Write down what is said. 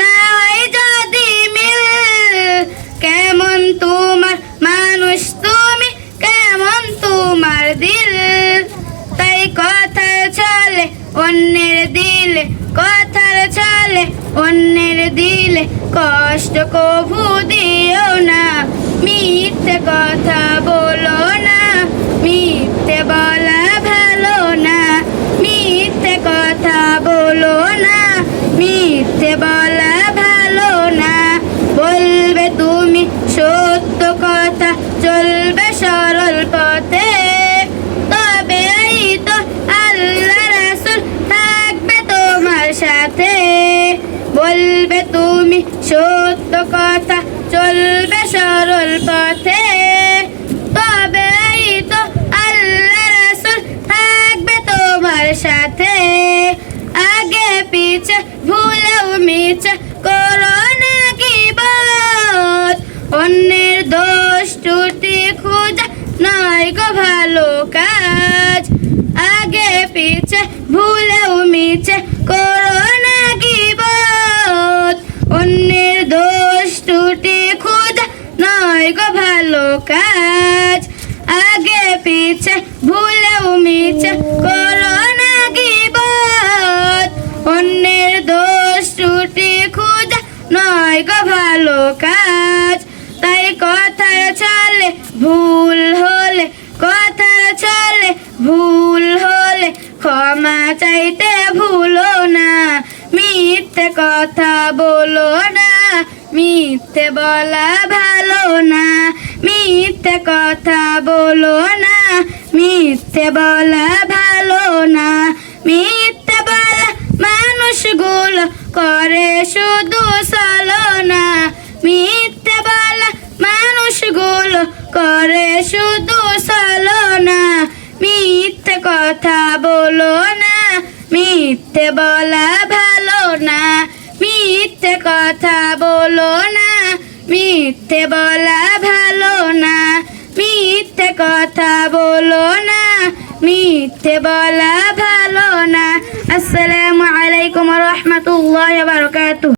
নাই যদি মিল। কেমন তোমার মানুষ তুমি, কেমন তোমার দিল। তাই কথার চলে অন্যের দিলে, কথার চলে অন্যের দিলে। কষ্ট কভু দিও না, মিথ্যে কথা বলো না। মিথ্যে বলা ভালো না, মিথ্যে কথা বলো না। মিথ্যে বলা ভালো না। বলবে তুমি সত্য কথা, চলবে সরল পথে। তবেই তো আল্লাহ রাসূল থাকবে তোমার সাথে। বলবে তুমি সত্য কথা, চলবে সরল পথে। তবেই তো আল্লাহ রাসূল থাকবে তোমার সাথে। আগে পিছে ভুলেও মিছে করো না গীবত। অন্যের দোষ ত্রুটি খোঁজা নয় গো ভালো কাজ। আগে পিছে ভুলেও মিছে করো না গীবত। অন্যের দোষ ত্রুটি খোঁজা নয় গো ভালো কাজ। আগে পিছে ভুলেও মিছে করো না গীবত। অন্যের দোষ ত্রুটি খোঁজা নয় গো ভালো কাজ। তাই কথার চলে ভুল হলে, কথার চলে ভুল হলে ক্ষমা চাইতে ভুলো না। মিথ্যে কথা বলো না, মিথ্যে বলা ভালো না। মিথ্যে কথা বলো না, মিথ্যে বলা ভালো না। মিথ্যে বলা মানুষগুলো করে শুধু ছলনা। মিথ্যে বলা মানুষগুলো করে শুধু ছলনা। মিথ্যে কথা বলো না, মিথ্যে বলা ভালো না। মিথ্যে কথা বলো না, মিথ্যে বলা ভালো না। মিথ্যে কথা বলো না, মিথ্যে বলা ভালো না। আসসালামু আলাইকুম ওয়া রাহমাতুল্লাহি ওয়া বারাকাতুহু।